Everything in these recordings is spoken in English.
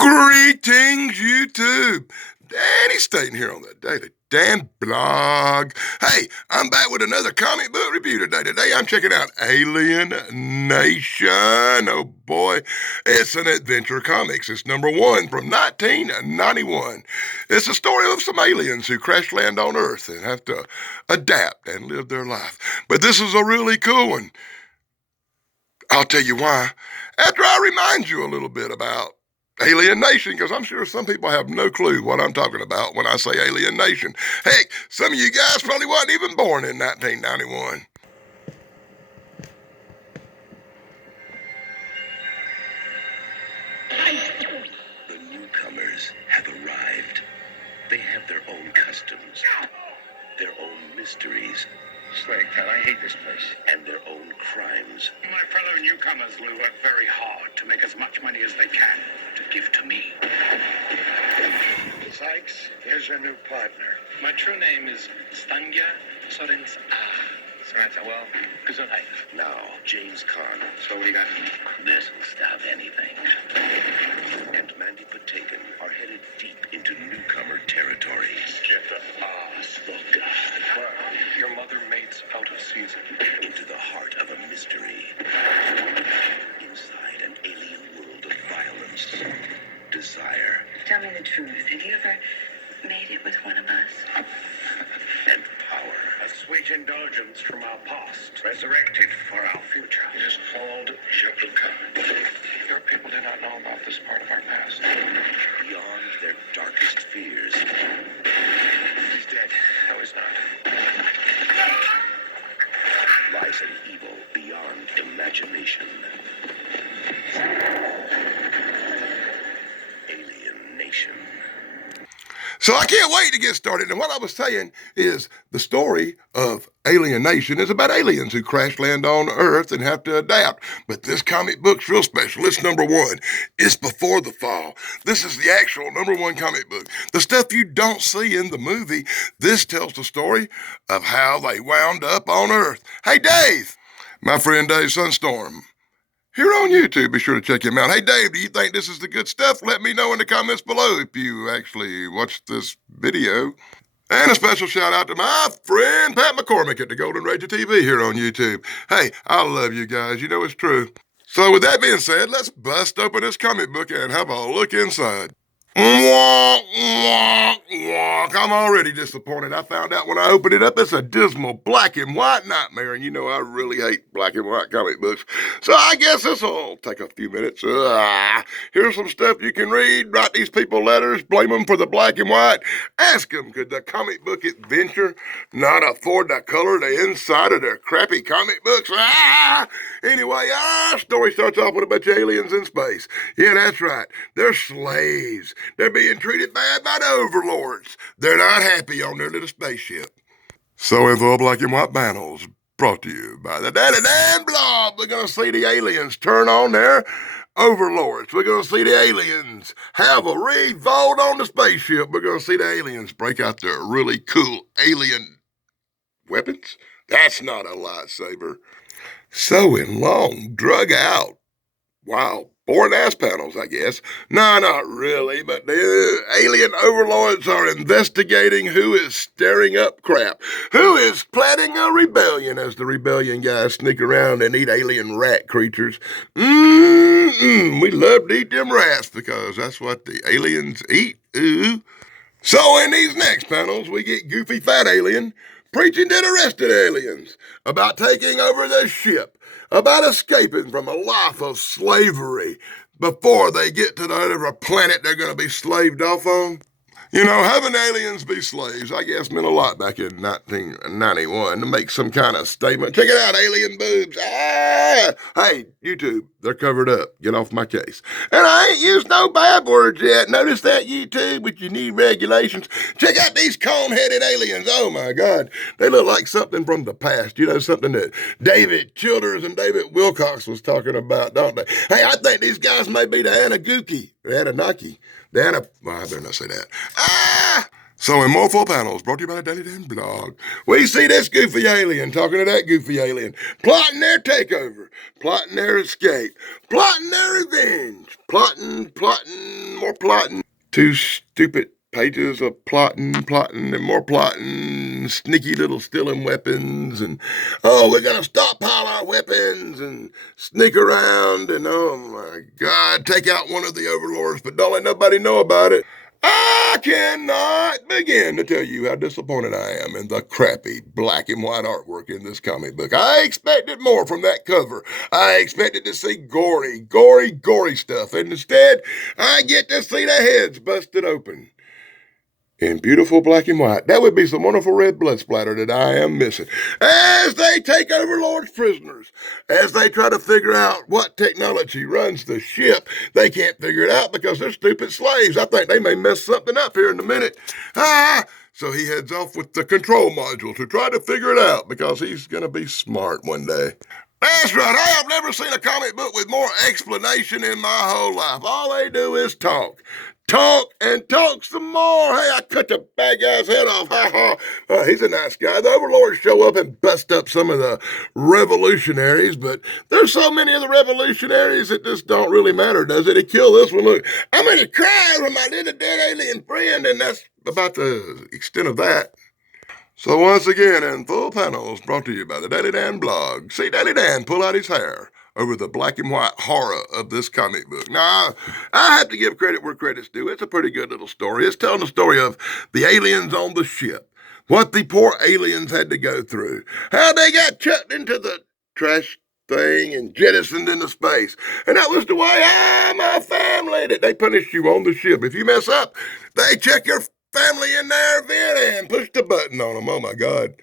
Greetings, YouTube. Danny Staten here on the Daily Dan Blog. Hey, I'm back with another comic book review today. Today I'm checking out Alien Nation. Oh boy, it's an adventure comics. It's number 1 from 1991. It's a story of some aliens who crash land on Earth and have to adapt and live their life. But this is a really cool one. I'll tell you why after I remind you a little bit about Alien Nation, because I'm sure some people have no clue what I'm talking about when I say Alien Nation. Heck, some of you guys probably wasn't even born in 1991. The newcomers have arrived. They have their own customs, their own mysteries, Slagtown, I hate this place. and their own crimes. My fellow newcomers will work very hard to make as much money as they can to give to me. Sykes, here's your new partner. My true name is Stangya Sorens. Samantha, well, gesundheit. Now, James Caan So what do you got? this will stop anything, and Mandy Patinkin are headed deep into newcomer territory. Get the Svoga, Well, your mother mate's out of season. into the heart of a mystery. Inside an alien world of violence, desire, Tell me the truth. Have you ever made it with one of us? and power. A sweet indulgence from our past, resurrected for our future. It is called Jabluka. Your people do not know about this part of our past. Beyond their darkest fears, He's dead. No, he's not. lies an evil beyond imagination. Alien Nation. So I can't wait to get started. And what I was saying is the story of Alien Nation is about aliens who crash land on Earth and have to adapt. But this comic book's real special. It's number 1. It's before the fall. This is the actual number 1 comic book. The stuff you don't see in the movie. This tells the story of how they wound up on Earth. Hey, Dave, my friend Dave Sunstorm, here on YouTube. Be sure to check him out. Hey, Dave, do you think this is the good stuff? Let me know in the comments below if you actually watched this video. And a special shout out to my friend Pat McCormick at the Golden Ranger TV here on YouTube. Hey, I love you guys. You know it's true. So with that being said, let's bust open this comic book and have a look inside. Wonk, wonk, wonk. I'm already disappointed. I found out when I opened it up, it's a dismal black and white nightmare. And you know I really hate black and white comic books. So I guess this will take a few minutes. Here's some stuff you can read. Write these people letters. Blame them for the black and white. Ask them, could the comic book adventure not afford to color the inside of their crappy comic books? Anyway, our story starts off with a bunch of aliens in space. Yeah, that's right. They're slaves. They're being treated bad by the overlords. They're not happy on their little spaceship. So info black and white panels brought to you by the Daddy Dan Blog. We're going to see the aliens turn on their overlords. We're going to see the aliens have a revolt on the spaceship. We're going to see the aliens break out their really cool alien weapons. That's not a lightsaber. Sewing long, drug out. Wow, boring ass panels, I guess. No, not really, but the alien overlords are investigating who is stirring up crap. Who is planning a rebellion as the rebellion guys sneak around and eat alien rat creatures. We love to eat them rats because that's what the aliens eat. Ooh. So in these next panels, we get Goofy Fat Alien preaching to the rest of the aliens about taking over the ship, about escaping from a life of slavery before they get to whatever planet they're going to be slaved off on. You know, having aliens be slaves, I guess, meant a lot back in 1991 to make some kind of statement. Check it out, alien boobs. Hey, YouTube, they're covered up. Get off my case. And I ain't used no bad words yet. Notice that, YouTube, with your new regulations. Check out these cone-headed aliens. Oh, my God. They look like something from the past. You know, something that David Childers and David Wilcox was talking about, don't they? Hey, I think these guys may be the Anunnaki. Well, I better not say that. So in more full panels, brought to you by the Daily Dan blog, we see this goofy alien talking to that goofy alien, plotting their takeover, plotting their escape, plotting their revenge, plotting, more plotting. 2 stupid pages of plotting, and more plotting, sneaky little stealing weapons, and oh, we're gonna stockpile our weapons and sneak around, and oh my God, take out one of the overlords, but don't let nobody know about it. I cannot begin to tell you how disappointed I am in the crappy black and white artwork in this comic book. I expected more from that cover. I expected to see gory stuff, and instead, I get to see the heads busted open in beautiful black and white. That would be some wonderful red blood splatter that I am missing. As they take Overlord's prisoners, as they try to figure out what technology runs the ship, they can't figure it out because they're stupid slaves. I think they may mess something up here in a minute. So he heads off with the control module to try to figure it out because he's going to be smart one day. That's right. I have never seen a comic book with more explanation in my whole life. All they do is talk. Talk and talk some more. Hey, I cut the bad guy's head off. Ha ha. He's a nice guy. The Overlords show up and bust up some of the revolutionaries, but there's so many of the revolutionaries that just don't really matter, does it? He killed this one. Look, I'm going to cry when I did a dead alien friend, and that's about the extent of that. So once again, in full panels, brought to you by the Daily Dan blog, see Daily Dan pull out his hair over the black and white horror of this comic book. Now, I have to give credit where credit's due. It's a pretty good little story. It's telling the story of the aliens on the ship, what the poor aliens had to go through, how they got chucked into the trash thing and jettisoned into space. And that was the way my family, that they punish you on the ship. If you mess up, they check your family in there vent and push the button on them. Oh my God.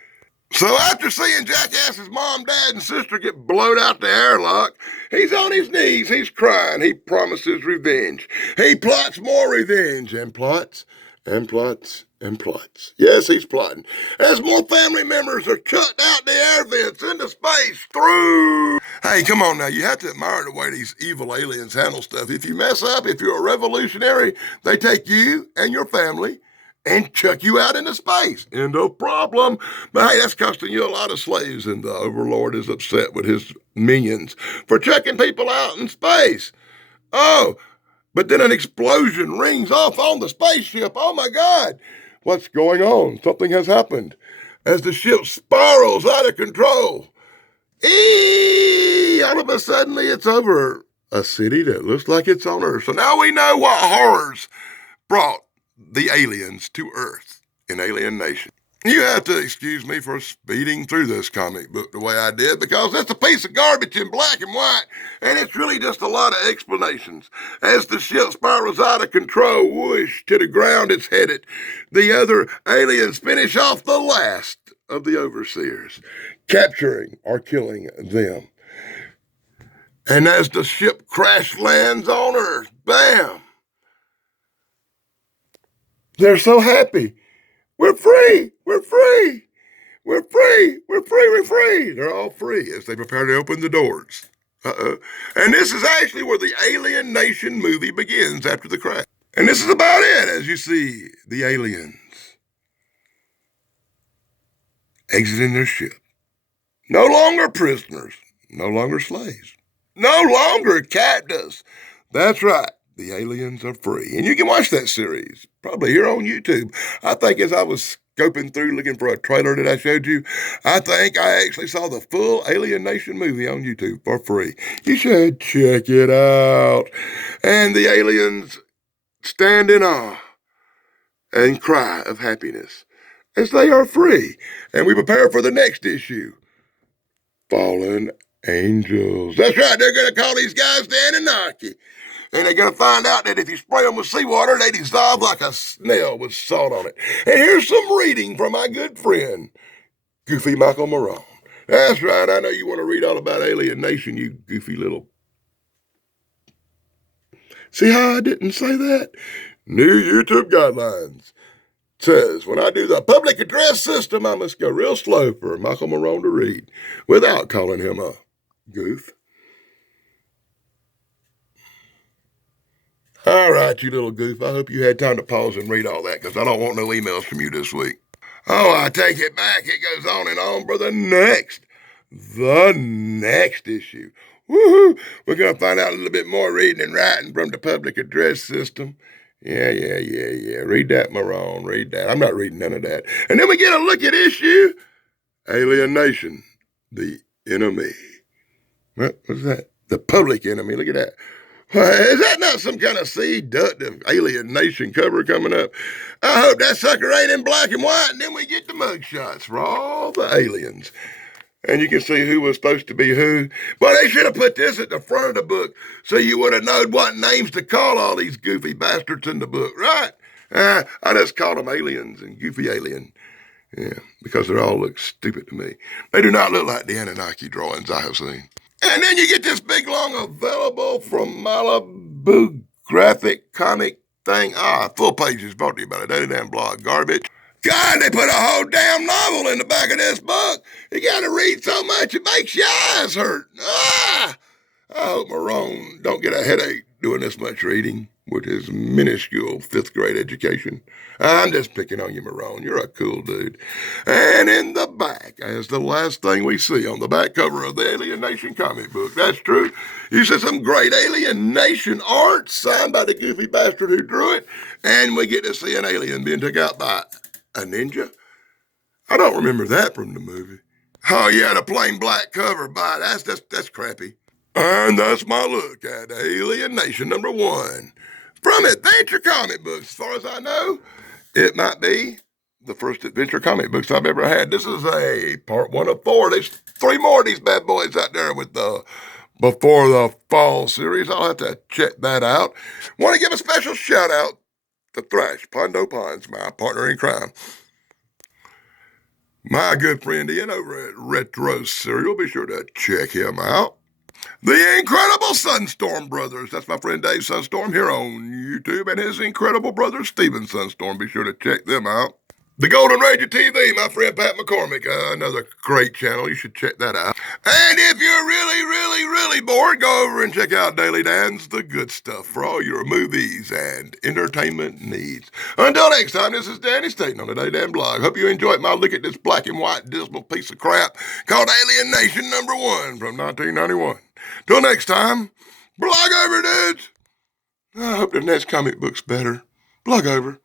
So after seeing Jackass's mom, dad, and sister get blowed out the airlock, he's on his knees, he's crying, he promises revenge. He plots more revenge and plots and plots and plots. Yes, he's plotting. As more family members are chucked out the air vents into space through. Hey, come on now, you have to admire the way these evil aliens handle stuff. If you mess up, if you're a revolutionary, they take you and your family and chuck you out into space. End of problem. But hey, that's costing you a lot of slaves, and the Overlord is upset with his minions for chucking people out in space. Oh, but then an explosion rings off on the spaceship. Oh my God. What's going on? Something has happened. As the ship spirals out of control, all of a sudden it's over a city that looks like it's on Earth. So now we know what horrors brought the aliens to Earth in Alien Nation. You have to excuse me for speeding through this comic book the way I did, because it's a piece of garbage in black and white, and it's really just a lot of explanations. As the ship spirals out of control, whoosh, to the ground it's headed. The other aliens finish off the last of the overseers, capturing or killing them. And as the ship crash lands on Earth, bam! They're so happy. We're free. We're free. We're free. We're free. We're free. They're all free as they prepare to open the doors. And this is actually where the Alien Nation movie begins after the crash. And this is about it, as you see the aliens exiting their ship. No longer prisoners. No longer slaves. No longer captives. That's right. The aliens are free. And you can watch that series, probably here on YouTube. I think as I was scoping through looking for a trailer that I showed you, I think I actually saw the full Alien Nation movie on YouTube for free. You should check it out. And the aliens stand in awe and cry of happiness as they are free. And we prepare for the next issue, Fallen Angels. That's right, they're going to call these guys the Anunnaki. And they're going to find out that if you spray them with seawater, they dissolve like a snail with salt on it. And here's some reading from my good friend, Goofy Michael Marone. That's right, I know you want to read all about Alien Nation, you goofy little... See how I didn't say that? New YouTube guidelines says when I do the public address system, I must go real slow for Michael Marone to read without calling him a goof. All right, you little goof. I hope you had time to pause and read all that, because I don't want no emails from you this week. Oh, I take it back. It goes on and on for the next issue. Woohoo! We're going to find out a little bit more reading and writing from the public address system. Yeah. Read that, Marone. Read that. I'm not reading none of that. And then we get a look at issue Alienation, the enemy. What was that? The public enemy. Look at that. Is that not some kind of seductive Alienation cover coming up? I hope that sucker ain't in black and white, and then we get the mugshots for all the aliens. And you can see who was supposed to be who. But they should have put this at the front of the book so you would have known what names to call all these goofy bastards in the book, right? I just called them aliens and goofy alien. Yeah, because they all look stupid to me. They do not look like the Anunnaki drawings I have seen. And then you get this big, long, available from Malibu graphic comic thing. Full pages brought to you by the Daily Damn Blog. Garbage. God, they put a whole damn novel in the back of this book. You gotta read so much it makes your eyes hurt. I hope Marone don't get a headache doing this much reading with his minuscule 5th grade education. I'm just picking on you, Marone. You're a cool dude. And in the back, as the last thing we see on the back cover of the Alienation comic book, that's true, you see some great Alienation art signed by the goofy bastard who drew it, and we get to see an alien being took out by a ninja. I don't remember that from the movie. Oh yeah, the plain black cover, but that's crappy. And that's my look at Alienation #1 from Adventure Comic Books. As far as I know, it might be the first Adventure Comic Books I've ever had. This is a part 1 of 4. There's 3 more of these bad boys out there with the Before the Fall series. I'll have to check that out. Want to give a special shout out to Thrash Pondo Pons, my partner in crime. My good friend Ian over at Retro Serial. Be sure to check him out. The Incredible Sunstorm Brothers. That's my friend Dave Sunstorm here on YouTube, and his incredible brother Steven Sunstorm. Be sure to check them out. The Golden Ranger TV, my friend Pat McCormick. Another great channel. You should check that out. And if you're really bored, go over and check out Daily Dan's The Good Stuff for all your movies and entertainment needs. Until next time, this is Danny Staten on the Daily Dan blog. Hope you enjoyed my look at this black and white dismal piece of crap called Alienation #1 from 1991. Till next time, blog over, dudes. I hope the next comic book's better. Blog over.